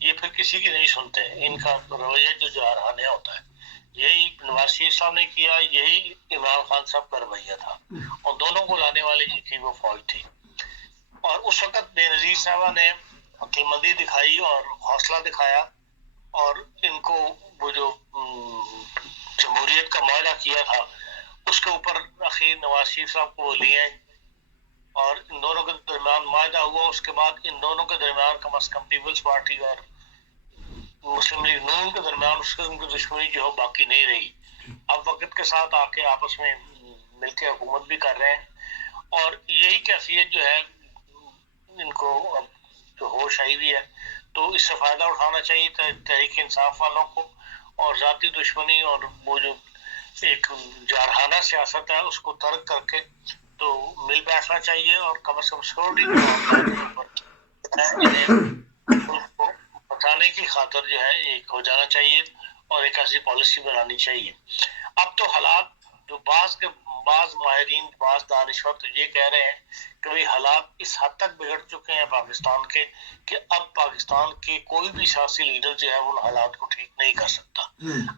یہ پھر کسی کی نہیں سنتے. ان کا رویہ جو جارحانہ ہوتا ہے، یہی نواز شریف صاحب نے کیا، یہی عمران خان صاحب کا رویہ تھا، اور دونوں کو لانے والی جو تھی وہ فوج تھی. اور اس وقت بے نظیر صاحبہ نے عقل مندی دکھائی اور حوصلہ دکھایا، اور ان کو وہ جو جمہوریت کا معاہدہ کیا تھا اس کے اوپر اخیر نواز شریف صاحب کو وہ لیے، اور ان دونوں کے درمیان معاہدہ ہوا. اس کے بعد ان دونوں کے درمیان کم از کم پیپلز پارٹی اور مسلم لیگ نون کے درمیان اس قسم کی دشمنی جو ہے باقی نہیں رہی. اب وقت کے ساتھ آ کے آپس میں مل کے حکومت بھی کر رہے ہیں، اور یہی کیفیت جو ہے ان کو اب جو ہوش آئی ہوئی ہے، تو اس سے فائدہ اٹھانا چاہیے تحریک انصاف والوں کو، اور ذاتی دشمنی اور وہ جو ایک جارحانہ سیاست ہے اس کو ترک کر کے تو مل بیٹھنا چاہیے، اور کم از کم سیکورٹی کے معاملات کے اوپر انہیں ان کو بتانے کی خاطر جو ہے ایک ہو جانا چاہیے، اور ایک ایسی پالیسی بنانی چاہیے. اب تو حالات جو بعض ماہرین، بعض دانشور تو یہ کہہ رہے ہیں کہ بھئی حالات اس حد تک بگڑ چکے ہیں پاکستان کے کہ اب پاکستان کے کوئی بھی سیاسی لیڈر جو ہے ان حالات کو ٹھیک نہیں کر سکتا.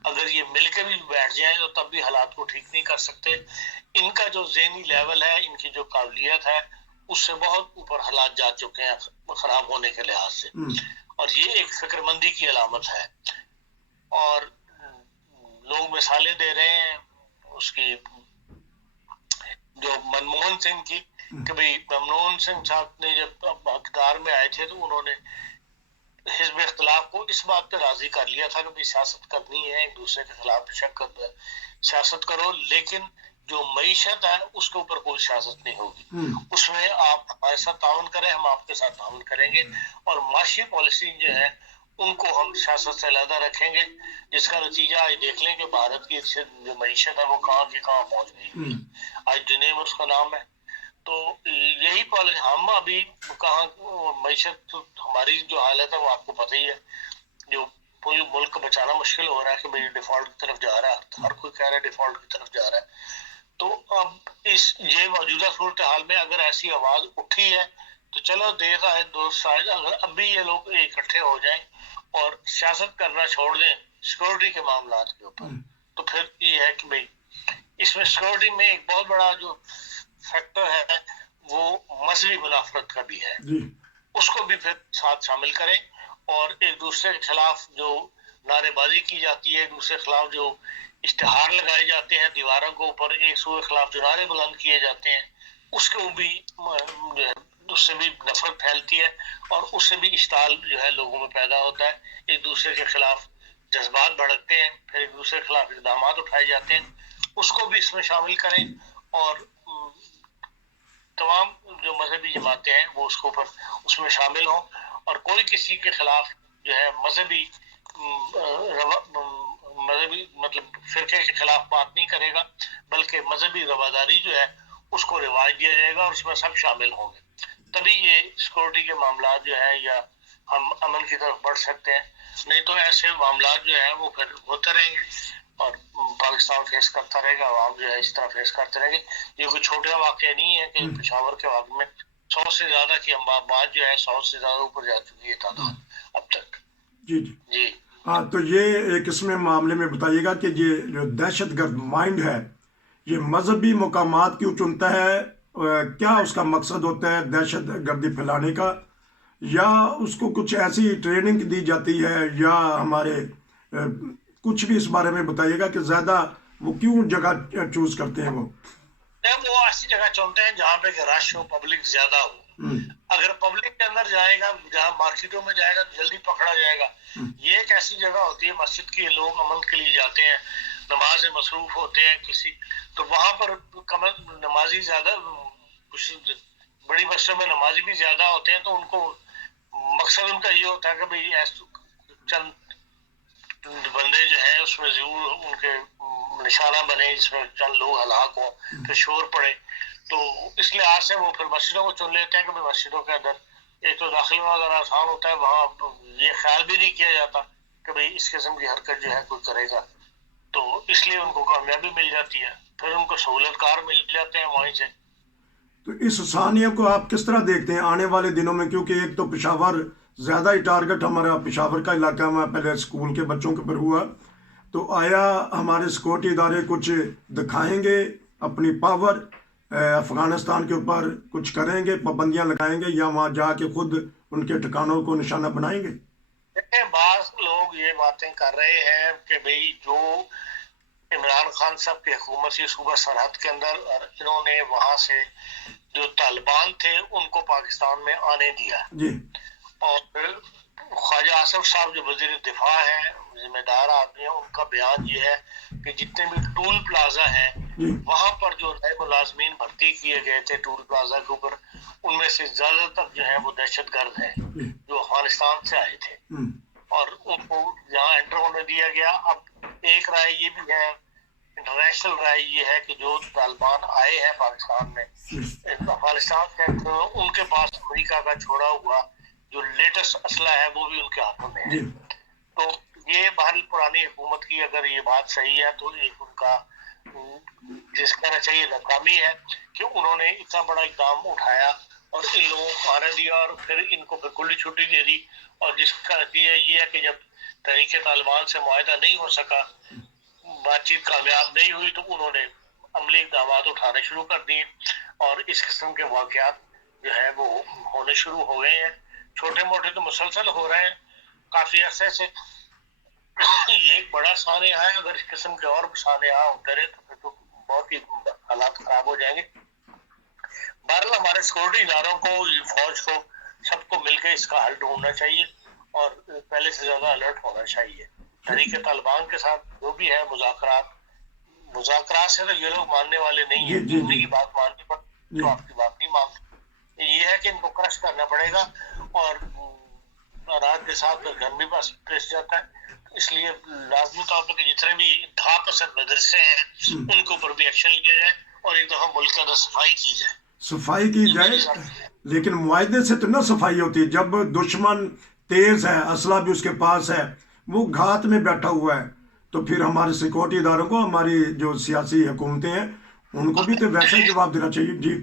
اگر یہ مل کے بھی بیٹھ جائیں تو تب بھی حالات کو ٹھیک نہیں کر سکتے. ان کا جو ذہنی لیول ہے، ان کی جو قابلیت ہے، اس سے بہت اوپر حالات جا چکے ہیں خراب ہونے کے لحاظ سے، اور یہ ایک فکر مندی کی علامت ہے. اور لوگ مثالیں دے رہے ہیں اس کی، جو منموہن سنگھ کی، کہ بھئی منموہن سنگھ صاحب نے جب اقتدار میں آئے تھے تو انہوں نے حزب اختلاف کو اس بات پہ راضی کر لیا تھا کہ سیاست کرنی ہے، ایک دوسرے کے خلاف شک سیاست کرو، لیکن جو معیشت ہے اس کے اوپر کوئی سیاست نہیں ہوگی. اس میں آپ ہمارے ساتھ تعاون کریں، ہم آپ کے ساتھ تعاون کریں گے، اور معاشی پالیسی جو ہے ان کو ہم سیاست سے علیحدہ رکھیں گے، جس کا نتیجہ آج دیکھ لیں کہ بھارت کی جو معیشت ہے وہ کہاں کی کہاں پہنچ گئی. آج دنیا میں اس کا نام ہے. تو یہی پالیسی ہم ابھی کہاں معیشت ہماری جو حالت ہے وہ آپ کو پتہ ہی ہے، جو پورے ملک کو بچانا مشکل ہو رہا ہے کہ بھئی ڈیفالٹ کی طرف جا رہا ہے، ہر کوئی کہہ رہا ہے ڈیفالٹ کی طرف جا رہا ہے. تو اب یہ موجودہ صورتحال میں اگر ایسی آواز اٹھی ہے تو چلو دیر آئے دوست آئے، اگر ابھی یہ لوگ اکٹھے ہو جائیں اور سیاست کرنا چھوڑ دیں سیکورٹی کے معاملات کے اوپر، تو پھر یہ ہے کہ بھئی اس میں سیکورٹی میں ایک بہت بڑا جو فیکٹر ہے وہ مذہبی منافرت کا بھی ہے، اس کو بھی پھر ساتھ شامل کریں، اور ایک دوسرے کے خلاف جو نعرے بازی کی جاتی ہے، ایک دوسرے کے خلاف جو اشتہار لگائے جاتے ہیں دیواروں کے اوپر، ایک دوسرے کے خلاف جو نعرے بلند کیے جاتے ہیں، اس کو بھی اس سے بھی نفرت پھیلتی ہے، اور اس سے بھی اشتعال جو ہے لوگوں میں پیدا ہوتا ہے، ایک دوسرے کے خلاف جذبات بھڑکتے ہیں، پھر ایک دوسرے کے خلاف اقدامات اٹھائے جاتے ہیں، اس کو بھی اس میں شامل کریں، اور تمام جو مذہبی جماعتیں ہیں وہ اس کے اوپر اس میں شامل ہوں، اور کوئی کسی کے خلاف جو ہے مذہبی مطلب فرقے کے خلاف بات نہیں کرے گا، بلکہ مذہبی رواداری جو ہے اس کو رواج دیا جائے گا، اور اس میں سب شامل ہوں گے. تبھی یہ سیکورٹی کے معاملات جو ہے یا ہم امن کی طرف بڑھ سکتے ہیں. نہیں تو ایسے معاملات جو ہے وہ پھر ہوتے رہیں گے، اور پاکستان فیس کرتا رہے گا، عوام جو ہے اس طرح فیس کرتے رہیں گے. یہ کوئی چھوٹا واقعہ نہیں ہے کہ پشاور کے واقعے میں 100 سے زیادہ کی امبابات جو ہے 100 سے زیادہ اوپر جا چکی ہے تعداد اب تک. جی ہاں، تو یہ ایک اس میں معاملے میں بتائیے گا کہ یہ جو دہشت گرد مائنڈ ہے یہ مذہبی مقامات کیوں چنتا ہے؟ کیا اس کا مقصد ہوتا ہے دہشت گردی پھیلانے کا، یا اس کو کچھ ایسی ٹریننگ دی جاتی ہے، یا ہمارے کچھ بھی اس بارے میں بتائیے گا کہ زیادہ وہ کیوں جگہ چوز کرتے ہیں؟ وہ ایسی جگہ چنتے ہیں جہاں پہ کہ رش ہو، پبلک زیادہ ہو. اگر پبلک کے اندر جائے گا، جہاں مارکیٹوں میں جائے گا تو جلدی پکڑا جائے گا. یہ ایک ایسی جگہ ہوتی ہے مسجد کی، لوگ امن کے لیے جاتے ہیں، نماز مصروف ہوتے ہیں کسی، تو وہاں پر نمازی زیادہ، بڑی مسجد میں نمازی بھی زیادہ ہوتے ہیں، تو ان کو مقصد ان کا یہ ہوتا ہے کہ بھئی چند بندے جو ہیں اس میں ضرور ان کے نشانہ بنے، جس میں چند لوگ ہلاک ہوں، پھر شور پڑے. تو اس لحاظ سے وہ پھر مسجدوں کو چن لیتے ہیں کہ مسجدوں کے اندر ایک تو داخل میں اگر آسان ہوتا ہے، وہاں یہ خیال بھی نہیں کیا جاتا کہ بھئی اس قسم کی حرکت جو ہے کوئی کرے گا، تو اس لیے ان کو کامیابی مل جاتی ہے، پھر ان کو سہولت کار مل جاتے ہیں وہیں سے. تو اس ثانیہ کو آپ کس طرح دیکھتے ہیں آنے والے دنوں میں؟ کیونکہ ایک تو پشاور زیادہ ہی ٹارگٹ ہمارا پشاور کا علاقہ میں پہلے اسکول کے بچوں کے اوپر ہوا. تو آیا ہمارے سیکورٹی ادارے کچھ دکھائیں گے اپنی پاور افغانستان کے اوپر، کچھ کریں گے، پابندیاں لگائیں گے، یا وہاں جا کے خود ان کے ٹھکانوں کو نشانہ بنائیں گے؟ بعض لوگ یہ باتیں کر رہے ہیں کہ بھئی جو عمران خان صاحب کی حکومت تھی صوبہ سرحد کے اندر، اور انہوں نے وہاں سے جو طالبان تھے ان کو پاکستان میں آنے دیا. جی اور خواجہ آصف صاحب جو وزیر دفاع ہیں، ذمہ دار آدمی ہیں، ان کا بیان یہ ہے کہ جتنے بھی ٹول پلازا ہیں جی وہاں پر جو نئے ملازمین بھرتی کیے گئے تھے ٹول پلازا کے اوپر، ان میں سے زیادہ تر جو ہیں وہ دہشت گرد ہیں جی جو افغانستان سے آئے تھے، اور ان کو یہاں انٹر ہونے دیا گیا. اب ایک رائے یہ بھی ہے، انٹرنیشنل رائے یہ ہے کہ جو طالبان آئے ہیں پاکستان میں افغانستان سے، ان کے پاس امریکہ کا چھوڑا ہوا جو لیٹسٹ اسلحہ ہے وہ بھی ان کے ہاتھوں میں ہے. جی تو یہ بہرحال پرانی حکومت کی اگر یہ بات صحیح ہے تو ایک ان کا جس کہنا چاہیے ناکامی ہے کہ انہوں نے اتنا بڑا اقدام اٹھایا اور ان لوگوں کو آنے دیا اور پھر ان کو کھلی چھٹی دے دی. اور جس کا نتیجہ یہ ہے کہ جب تحریک طالبان سے معاہدہ نہیں ہو سکا، بات چیت کامیاب نہیں ہوئی، تو انہوں نے عملی اقدامات اٹھانے شروع کر دیے اور اس قسم کے واقعات جو ہے وہ ہونے شروع ہو گئے ہیں. چھوٹے موٹے تو مسلسل ہو رہے ہیں کافی عرصے سے. یہ ایک بڑا سانحہ ہے، اگر اس قسم کے اور سانحہ ہوتے رہے تو پھر تو بہت ہی حالات خراب ہو جائیں گے. بہرحال ہمارے سیکورٹی اداروں کو، فوج کو، سب کو مل کے اس کا حل ڈھونڈنا چاہیے اور پہلے سے زیادہ الرٹ ہونا چاہیے. تحریک طالبان کے ساتھ جو بھی ہے مذاکرات سے تو یہ لوگ ماننے والے نہیں ہیں. جی انہیں کی بات ماننی پڑتی تو آپ کی بات نہیں مانتے. یہ ہے کہ ان کو کرش کرنا پڑے گا، اور رات کے ساتھ گھر بھی پاس پیش جاتا ہے. اس لیے لازمی طور پر جتنے بھی انتہا پسند مدرسے ہیں ان کے اوپر بھی ایکشن لیا جائے اور ایک دفعہ ملک کے اندر صفائی کی جائے. صفائی کی جائے، لیکن معاہدے سے تو نہ صفائی ہوتی. جب دشمن تیز ہے، اسلحہ بھی اس کے پاس ہے، وہ گھات میں بیٹھا ہوا ہے، تو پھر ہمارے سیکورٹی اداروں کو، ہماری جو سیاسی حکومتیں ہیں ان کو بھی تو ویسا ہی جواب دینا چاہیے. جی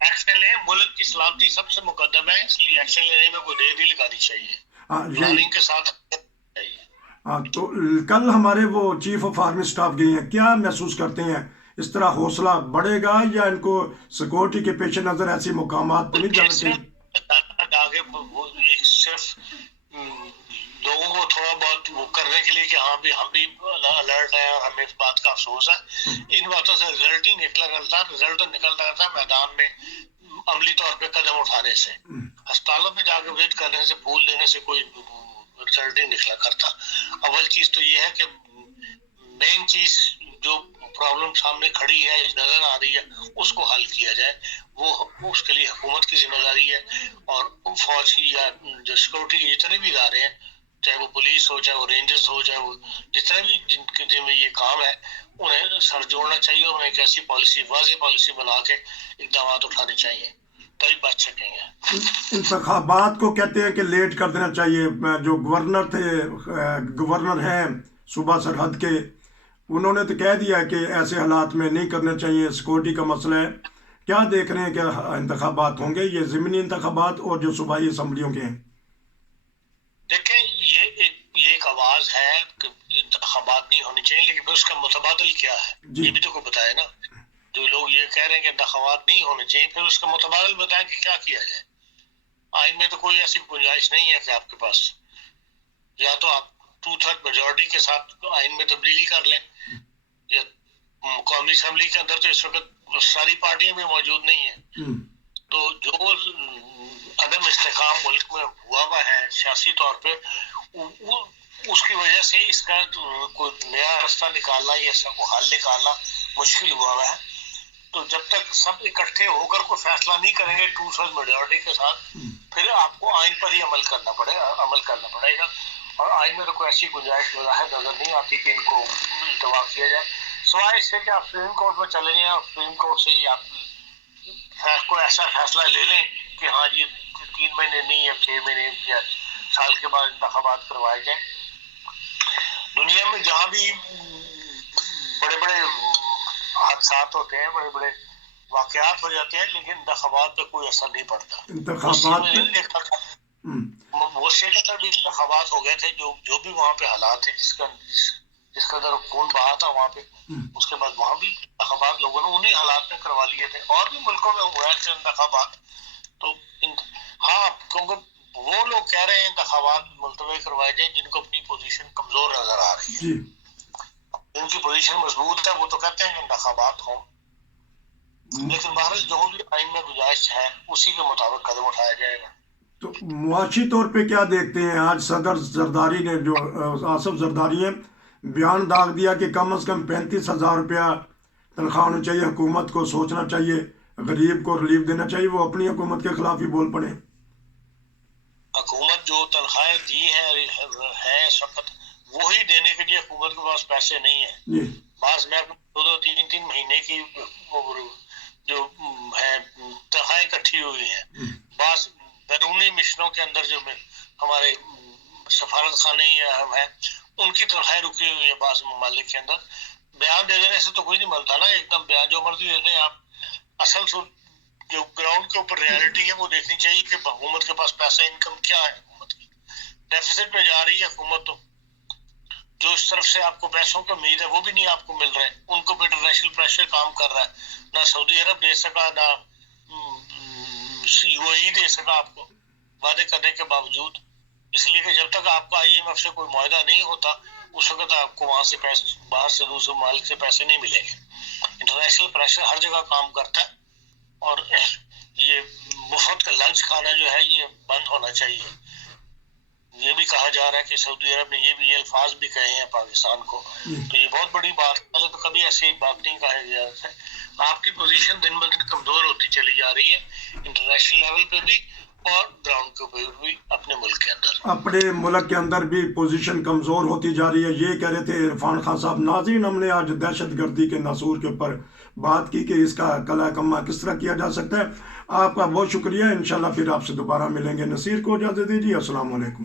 ایکشن لیں، ملک کی سلامتی سب سے مقدم ہے، اس لیے ایکشن لینے میں کوئی دیر نہیں لگانی چاہیے، پلاننگ کے ساتھ چاہیے. تو کل ہمارے وہ چیف آف آرمی اسٹاف گئے ہیں، کیا محسوس کرتے ہیں اس طرح حوصلہ بڑھے گا یا ان کو سیکورٹی کے پیش نظر ایسی مقامات پہ نہیں جانا چاہیے؟ صرف لوگوں کو تھوڑا بہت وہ کرنے کے لیے کہ ہاں بھی ہم بھی الرٹ ہیں اور ہمیں اس بات کا افسوس ہے، ان باتوں سے رزلٹ ہی نکلا کرتا. رزلٹ نکلتا کرتا میدان میں عملی طور پہ قدم اٹھانے سے، ہسپتالوں میں جا کے وزٹ کرنے سے، پھول دینے سے کوئی رزلٹ نہیں نکلا کرتا. اول چیز تو یہ ہے کہ مین چیز جو پرابلم سامنے کھڑی ہے، نظر آ رہی ہے، اس کو حل کیا جائے. وہ اس کے لیے حکومت کی ذمہ داری ہے، اور فوج کی یا جو سیکورٹی کے جتنے بھی ادارے ہیں، چاہے وہ پولیس ہو، چاہے وہ رینجرز ہو، چاہے وہ جتنے بھی جن کے ذمہ یہ کام ہے، انہیں سر جوڑنا چاہیے اور انہیں ایک ایسی پالیسی، واضح پالیسی بنا کے اقدامات اٹھانے چاہیے تبھی بچ سکیں گے. انتخابات کو کہتے ہیں کہ لیٹ کر دینا چاہیے. جو گورنر تھے، گورنر ہیں صوبہ سرحد کے، انہوں نے تو کہہ دیا کہ ایسے حالات میں نہیں کرنا چاہیے، سیکورٹی کا مسئلہ ہے. کیا دیکھ رہے ہیں کہ انتخابات ہوں گے، یہ ضمنی انتخابات اور جو صوبائی اسمبلیوں کے ہیں؟ دیکھیں یہ ایک آواز ہے کہ انتخابات نہیں ہونے چاہیے، لیکن اس کا متبادل کیا ہے یہ بھی تو کوئی بتائے نا. جو لوگ یہ کہہ رہے ہیں کہ انتخابات نہیں ہونے چاہیے، پھر اس کا متبادل بتائیں کہ کیا کیا جائے. آئین میں تو کوئی ایسی گنجائش نہیں ہے کہ آپ کے پاس یا تو آپ 2/3 میجورٹی کے ساتھ آئین میں تبدیلی کر لیں، یا قومی اسمبلی کے اندر تو اس وقت ساری پارٹیاں بھی موجود نہیں ہیں. تو جو عدم استحکام ملک میں ہوا ہوا ہے سیاسی طور پہ، اس کی وجہ سے اس کا کوئی نیا راستہ نکالنا یا اس کا کوئی حل نکالنا مشکل ہوا ہوا ہے. تو جب تک سب اکٹھے ہو کر کوئی فیصلہ نہیں کریں گے 2/3 میجورٹی کے ساتھ، پھر آپ کو آئین پر ہی عمل کرنا پڑے گا. اور آئین میں تو کوئی ایسی گنجائش نظر نہیں آتی کہ ان کو التوا کیا جائے، سوائے اس سے کہ آپ سپریم کورٹ میں چلے جائیں اور سپریم کورٹ سے آپ کوئی ایسا فیصلہ لے لیں کہ ہاں جی 3 مہینے نہیں یا 6 مہینے یا سال کے بعد انتخابات کروائے جائیں. دنیا میں جہاں بھی بڑے بڑے حادثات ہوتے ہیں، بڑے بڑے واقعات ہو جاتے ہیں، لیکن انتخابات پہ کوئی اثر نہیں پڑتا. انتخابات موسیقی کے اندر بھی انتخابات ہو گئے تھے، جو بھی وہاں پہ حالات تھے، جس کا در خون بہا تھا وہاں پہ، اس کے بعد وہاں بھی انتخابات لوگوں نے انہی حالات میں کروا لیے تھے، اور بھی ملکوں میں ہوئے تھے انتخابات. تو ہاں، کیونکہ وہ لوگ کہہ رہے ہیں انتخابات ملتوی کروائے جائیں جن کو اپنی پوزیشن کمزور نظر آ رہی ہے. جن کی پوزیشن مضبوط ہے وہ تو کہتے ہیں کہ انتخابات ہوں، لیکن بہرحال جو بھی آئین میں گنجائش ہے اسی کے مطابق قدم اٹھایا جائے گا. تو معاشی طور پہ کیا دیکھتے ہیں؟ آج صدر زرداری نے، جو آصف زرداری ہیں، بیان داغ دیا کہ کم از کم 35,000 روپیہ تنخواہ ہونی چاہیے. حکومت کو سوچنا چاہیے، غریب کو ریلیف دینا چاہیے. وہ اپنی حکومت کے خلاف ہی بول پڑے. حکومت جو تنخواہیں دی ہیں اس وقت وہی دینے کے لیے حکومت کے پاس پیسے نہیں ہیں. بعض میں 2-3 مہینے کی جو ہے تنخواہیں اکٹھی ہوئی ہیں. بعض بیرونی مشنوں کے اندر جو ہمارے سفارت خانے یا ہیں ان کی تنخواہیں رکی ہوئی ہیں بعض ممالک کے اندر. بیان دے دینے سے تو کوئی نہیں ملتا نا، ایک دم بیان جو مرضی دے دیں آپ. اصل جو گراؤنڈ کے اوپر ریالٹی ہے وہ دیکھنی چاہیے کہ حکومت کے پاس پیسہ، انکم کیا ہے. حکومت کی ڈیفیسٹ میں جا رہی ہے حکومت، تو جو اس طرف سے آپ کو پیسوں کی امید ہے وہ بھی نہیں آپ کو مل رہے. ان کو بھی انٹرنیشنل پریشر کام کر رہا ہے. نہ سعودی عرب دے سکا، نہ UAE دے سکا آپ کو وعدے کرنے کے باوجود. اس لیے کہ جب تک آپ کا IMF سے کوئی معاہدہ نہیں ہوتا اس وقت آپ کو وہاں سے پیسے، باہر سے دوسرے ممالک سے پیسے نہیں ملیں گے. انٹرنیشنل پریشر ہر جگہ کام کرتا ہے، اور یہ مفت کا لنچ کھانا جو ہے یہ بند ہونا چاہیے. یہ بھی کہا جا رہا ہے کہ سعودی عرب نے یہ الفاظ بھی کہے ہیں پاکستان کو، تو یہ بہت بڑی بات. پہلے تو کبھی ایسی بات نہیں کہا گیا ہے. آپ کی پوزیشن دن بدن کمزور ہوتی چلی جا رہی ہے، انٹرنیشنل لیول پہ بھی اور گراؤنڈ کے اوپر بھی. اپنے ملک کے اندر بھی پوزیشن کمزور ہوتی جا رہی ہے. یہ کہہ رہے تھے عرفان خان صاحب. ناظرین، ہم نے آج دہشت گردی کے ناسور کے اوپر بات کی کہ اس کا کلا کما کس طرح کیا جا سکتا ہے. آپ کا بہت شکریہ. انشاءاللہ پھر آپ سے دوبارہ ملیں گے. نصیر کو اجازت دیجیے. السلام علیکم.